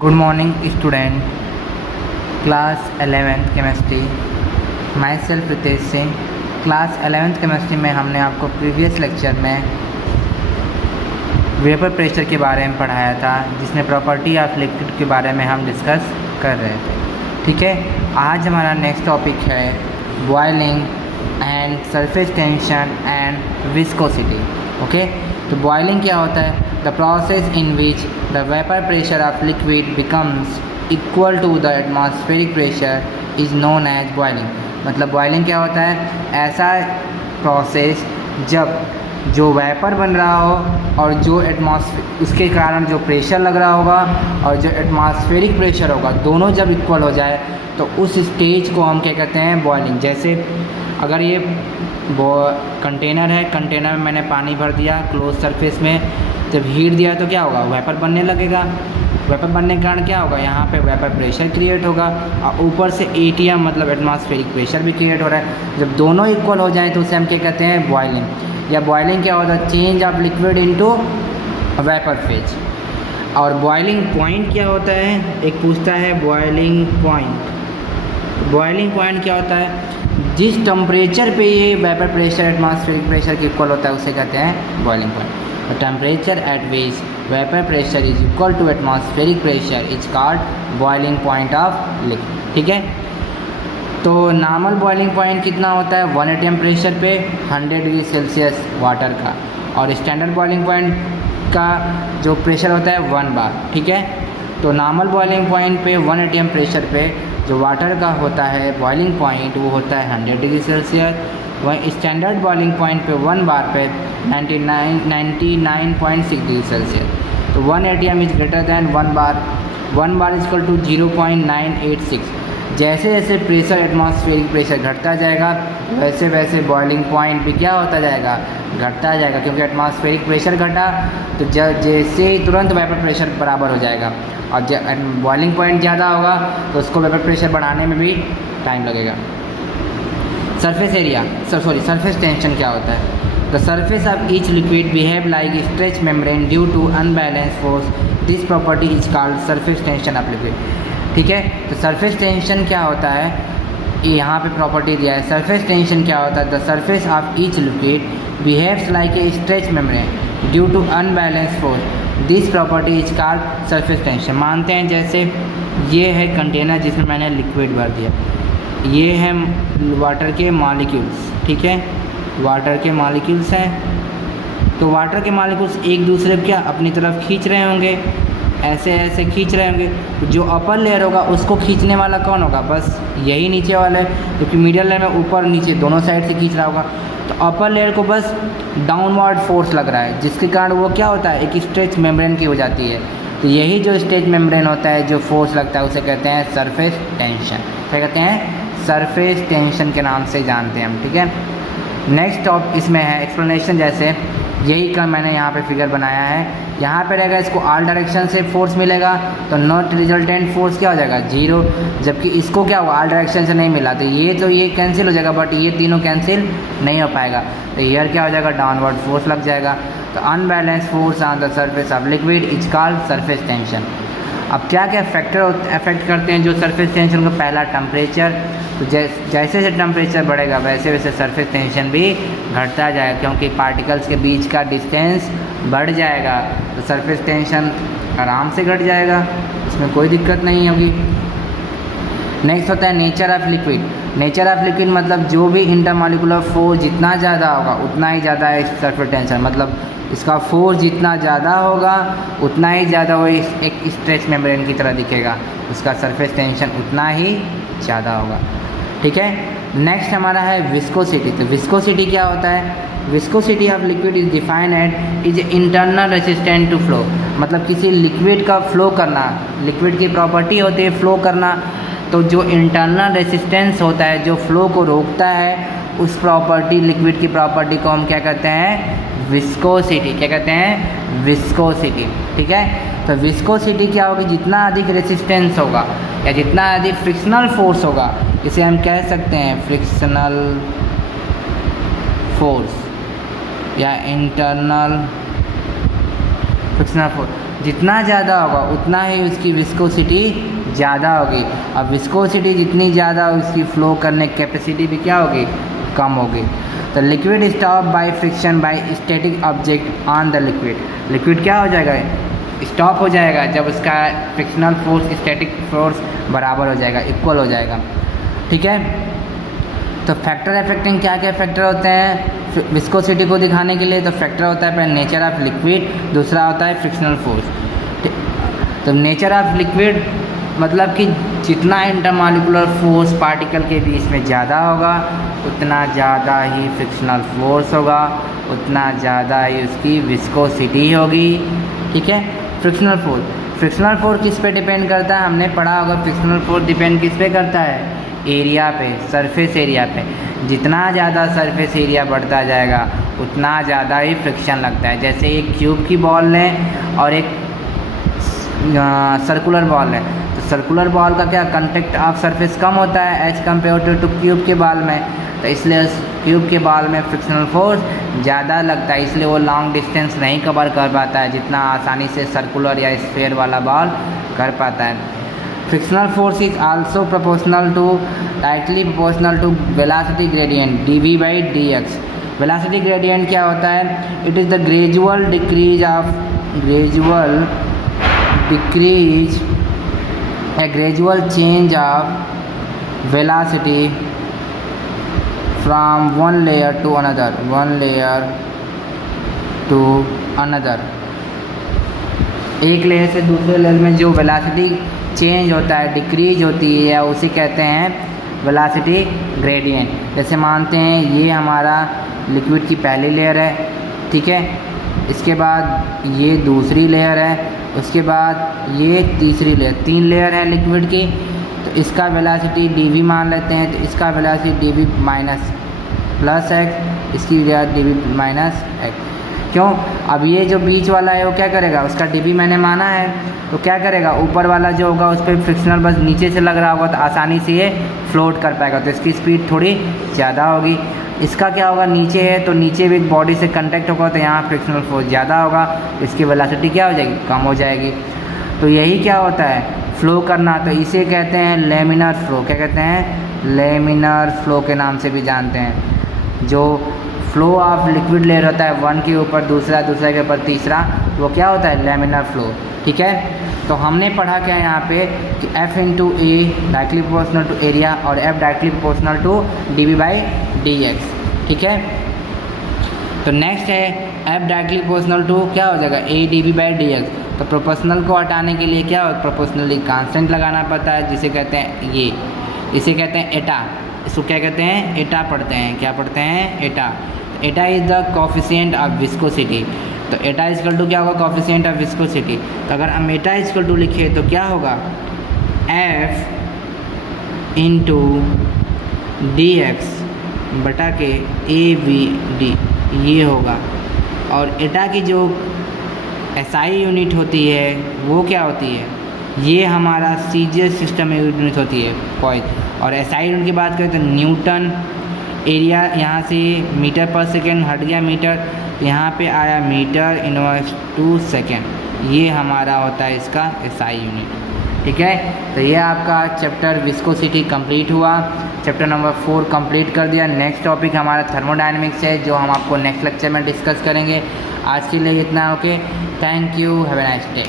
Good morning student, class 11th chemistry. Myself Ritesh Singh. Class 11th chemistry में हमने आपको previous lecture में vapour pressure के बारे में पढ़ाया था, जिसमें प्रॉपर्टी ऑफ लिक्विड के बारे में हम डिस्कस कर रहे थे। ठीक है, आज हमारा नेक्स्ट टॉपिक है boiling and surface tension and viscosity. Okay, तो बॉइलिंग क्या होता है? The process in which the vapour pressure of liquid becomes equal to the atmospheric pressure is known as boiling. मतलब बॉइलिंग क्या होता है? ऐसा प्रोसेस जब जो वेपर बन रहा हो और जो एटमॉस्फेयर उसके कारण जो प्रेशर लग रहा होगा और जो एटमॉस्फेरिक प्रेशर होगा, दोनों जब इक्वल हो जाए तो उस स्टेज को हम क्या कहते हैं? बॉइलिंग। जैसे अगर ये कंटेनर है, कंटेनर में मैंने पानी भर दिया क्लोज सरफेस में, जब हीट दिया तो क्या होगा? वेपर बनने लगेगा। वेपर बनने के कारण क्या होगा? यहाँ पे वेपर प्रेशर क्रिएट होगा और ऊपर से एटीएम मतलब एटमॉस्फेरिक प्रेशर भी क्रिएट हो रहा है। जब दोनों इक्वल हो जाएं तो उसे हम क्या कहते हैं? बॉइलिंग। या बॉइलिंग क्या होता है? Change of liquid into vapour phase. और बॉइलिंग पॉइंट क्या होता है? एक पूछता है बॉइलिंग पॉइंट। बॉइलिंग पॉइंट क्या होता है? जिस टेम्परेचर पे ये वेपर प्रेशर एटमॉस्फेरिक प्रेशर के इक्वल होता है उसे कहते हैं boiling point. The temperature at which vapor pressure is equal to atmospheric pressure is called boiling point of liquid। ठीक है, तो नॉर्मल बॉइलिंग पॉइंट कितना होता है? 1 atm प्रेशर पे 100 डिग्री सेल्सियस वाटर का, और स्टैंडर्ड बॉइलिंग पॉइंट का जो प्रेशर होता है 1 बार। ठीक है, तो नॉर्मल बॉइलिंग पॉइंट पे 1 atm प्रेशर पे जो वाटर का होता है बॉइलिंग पॉइंट वो होता है 100 डिग्री सेल्सियस। वहीं स्टैंडर्ड बॉइलिंग पॉइंट पे 1 बार पे 99.6 डिग्री सेल्सियस। तो 1 atm is greater than 1 bar. 1 bar is equal to 0.986। जैसे जैसे प्रेशर एटमॉस्फेरिक प्रेशर घटता जाएगा वैसे वैसे बॉइलिंग पॉइंट भी क्या होता जाएगा? घटता जाएगा, क्योंकि एटमॉस्फेरिक प्रेशर घटा तो जैसे ही तुरंत वेपर प्रेशर बराबर हो जाएगा, और बॉइलिंग पॉइंट ज़्यादा होगा तो उसको वेपर प्रेशर बढ़ाने में भी टाइम लगेगा। सरफेस एरिया सरफेस टेंशन क्या होता है? The surface of each liquid behave like stretch membrane due to unbalance force. This property is called surface tension of liquid. ठीक है, तो सरफेस टेंशन क्या होता है? यहाँ पे प्रॉपर्टी दिया है। सरफेस टेंशन क्या होता है? The surface of each liquid behaves like a stretch membrane due to unbalance force. This property is called surface tension. मानते हैं जैसे ये है कंटेनर जिसमें मैंने लिक्विड भर दिया, ये है वाटर के मॉलिक्यूल्स। ठीक है, वाटर के मॉलिक्यूल्स हैं, तो वाटर के मॉलिक्यूल्स एक दूसरे को क्या अपनी तरफ खींच रहे होंगे, ऐसे ऐसे खींच रहे होंगे। जो अपर लेयर होगा उसको खींचने वाला कौन होगा? बस यही नीचे वाला है, क्योंकि मिडिल लेयर में ऊपर नीचे दोनों साइड से खींच रहा होगा। तो अपर लेयर को बस डाउनवर्ड फोर्स लग रहा है, जिसके कारण वो क्या होता है? एक स्ट्रेच मेम्ब्रेन की हो जाती है। तो यही जो स्ट्रेच मेम्ब्रेन होता है, जो फोर्स लगता है, उसे कहते हैं सरफेस टेंशन। क्या कहते हैं? सरफेस टेंशन के नाम से जानते हैं हम। ठीक है, नेक्स्ट टॉप इसमें है एक्सप्लेनेशन। जैसे यही का मैंने यहाँ पे फिगर बनाया है, यहाँ पे रहेगा इसको ऑल डायरेक्शन से फोर्स मिलेगा तो नॉट रिजल्टेंट फोर्स क्या हो जाएगा? 0। जबकि इसको क्या हुआ? ऑल डायरेक्शन से नहीं मिला तो ये कैंसिल हो जाएगा, बट ये तीनों कैंसिल नहीं हो पाएगा। तो ईयर क्या हो जाएगा? डाउनवर्ड फोर्स लग जाएगा। तो unbalance force on the surface of liquid is called surface tension. अब क्या क्या फैक्टर अफेक्ट करते हैं जो सरफेस टेंशन को? पहला टेम्परेचर। तो जैसे जैसे टेम्परेचर बढ़ेगा वैसे वैसे सरफेस टेंशन भी घटता जाएगा, क्योंकि पार्टिकल्स के बीच का डिस्टेंस बढ़ जाएगा तो सरफेस टेंशन आराम से घट जाएगा, इसमें कोई दिक्कत नहीं होगी। नेक्स्ट होता है nature of liquid. Nature of liquid मतलब जो भी इंटरमॉलिक्यूलर फोर्स जितना ज़्यादा होगा उतना ही ज़्यादा है सरफेस टेंशन। मतलब इसका फोर्स जितना ज़्यादा होगा उतना ही ज़्यादा वो एक स्ट्रेच मेम्ब्रेन की तरह दिखेगा, उसका सरफेस टेंशन उतना ही ज़्यादा होगा। ठीक है, नेक्स्ट हमारा है विस्कोसिटी। तो विस्कोसिटी क्या होता है? Viscosity of liquid is defined at is internal resistant to flow. मतलब किसी लिक्विड का फ्लो करना, लिक्विड की प्रॉपर्टी होती है फ्लो करना, तो जो इंटरनल रेसिस्टेंस होता है जो फ्लो को रोकता है, उस प्रॉपर्टी लिक्विड की प्रॉपर्टी को हम क्या कहते हैं? विस्कोसिटी। क्या कहते हैं? विस्कोसिटी। ठीक है, तो विस्कोसिटी क्या होगी? जितना अधिक रेसिस्टेंस होगा या जितना अधिक फ्रिक्शनल फोर्स होगा, इसे हम कह सकते हैं फ्रिक्शनल फोर्स या इंटरनल फ्रिक्शनल फोर्स जितना ज़्यादा होगा उतना ही उसकी विस्कोसिटी ज़्यादा होगी। अब विस्कोसिटी जितनी ज़्यादा उसकी फ्लो करने की कैपेसिटी भी क्या होगी, कम होगी। तो liquid stop by friction by static object on the liquid क्या हो जाएगा, स्टॉप हो जाएगा जब उसका फ्रिक्शनल फोर्स स्टैटिक फोर्स बराबर हो जाएगा, इक्वल हो जाएगा। ठीक है, तो फैक्टर अफेक्टिंग क्या क्या फैक्टर होते हैं विस्कोसिटी को दिखाने के लिए? तो फैक्टर होता है पहले नेचर ऑफ लिक्विड, दूसरा होता है फ्रिक्शनल फोर्स। तो नेचर ऑफ लिक्विड मतलब कि जितना इंटरमॉलिक्यूलर फोर्स पार्टिकल के बीच में ज़्यादा होगा उतना ज़्यादा ही फ्रिक्शनल फोर्स होगा, उतना ज़्यादा ही उसकी विस्कोसिटी होगी। ठीक है, फ्रिक्शनल फोर्स किस पे डिपेंड करता है? हमने पढ़ा होगा फ्रिक्शनल फोर्स डिपेंड किस पे करता है, एरिया पे, सरफेस एरिया पे। जितना ज़्यादा सरफेस एरिया बढ़ता जाएगा उतना ज़्यादा ही फ्रिक्शन लगता है। जैसे एक क्यूब की बॉल लें और एक सर्कुलर बॉल है, तो सर्कुलर बॉल का क्या कंटेक्ट ऑफ सरफेस कम होता है एज कम्पेयर टू क्यूब के बॉल में, तो इसलिए क्यूब के बॉल में फ्रिक्शनल फोर्स ज़्यादा लगता है, इसलिए वो लॉन्ग डिस्टेंस नहीं कवर कर पाता है जितना आसानी से सर्कुलर या स्फीयर वाला बॉल कर पाता है। Frictional force is also proportional to directly proportional to velocity gradient dv by dx। Velocity gradient क्या होता है? It is the gradual decrease a gradual change of velocity from one layer to another एक layer से दूसरे layer में जो velocity change होता है, डिक्रीज होती है, उसे कहते हैं वेलोसिटी ग्रेडियंट। जैसे मानते हैं ये हमारा लिक्विड की पहली लेयर है, ठीक है, इसके बाद ये दूसरी लेयर है, उसके बाद ये तीसरी लेयर, 3 लेयर है लिक्विड की। तो इसका वेलोसिटी dv मान लेते हैं, तो इसका velocity dv minus plus x, इसकी dv माइनस एक्स। क्यों? अब ये जो बीच वाला है वो क्या करेगा, उसका dv मैंने माना है, तो क्या करेगा, ऊपर वाला जो होगा उस पर फ्रिक्शनल बस नीचे से लग रहा होगा तो आसानी से ये फ्लोट कर पाएगा, तो इसकी स्पीड थोड़ी ज़्यादा होगी। इसका क्या होगा, नीचे है तो नीचे भी बॉडी से कांटेक्ट होगा तो यहाँ फ्रिक्शनल फोर्स ज़्यादा होगा, इसकी वेलोसिटी क्या हो जाएगी, कम हो जाएगी। तो यही क्या होता है, फ्लो करना। तो इसे कहते हैं लेमिनर फ्लो। क्या कहते हैं? लेमिनर फ्लो के नाम से भी जानते हैं। जो फ्लो ऑफ लिक्विड लेयर होता है, वन के ऊपर दूसरा, दूसरे के ऊपर तीसरा, वो क्या होता है, लेमिनर फ्लो। ठीक है, तो हमने पढ़ा क्या यहाँ पे कि F into a directly proportional to area और F directly proportional to dv by dx। ठीक है, तो नेक्स्ट है F डायरेक्टली प्रोपोर्शनल टू क्या हो जाएगा, a dv बाई dx। तो प्रोपोर्शनल को हटाने के लिए क्या हो, प्रोपोर्शनली कांस्टेंट लगाना पड़ता है, जिसे कहते हैं ये, इसे कहते हैं एटा। इसको क्या कहते हैं, एटा पढ़ते हैं। क्या पढ़ते हैं, एटा। एटा is the coefficient of viscosity. तो एटा इजकल टू क्या होगा, कोफिशिएंट ऑफ विस्कोसिटी। तो अगर हम एटा इजकल टू लिखे तो क्या होगा, F इंटू dx बटा के AVD ये होगा। और एटा की जो SI यूनिट होती है वो क्या होती है, ये हमारा सीजीएस सिस्टम में यूनिट होती है पॉइंट। और SI यूनिट की बात करें तो न्यूटन। एरिया यहाँ से मीटर पर सेकेंड हट गया मीटर, यहाँ पे आया मीटर इनवर्स टू सेकेंड, ये हमारा होता है इसका SI यूनिट। ठीक है, तो ये आपका चैप्टर विस्कोसिटी कंप्लीट हुआ। चैप्टर नंबर 4 कंप्लीट कर दिया। नेक्स्ट टॉपिक हमारा थर्मोडायनेमिक्स है, जो हम आपको नेक्स्ट लेक्चर में डिस्कस करेंगे। आज के लिए इतना। Okay, thank you, have a nice day.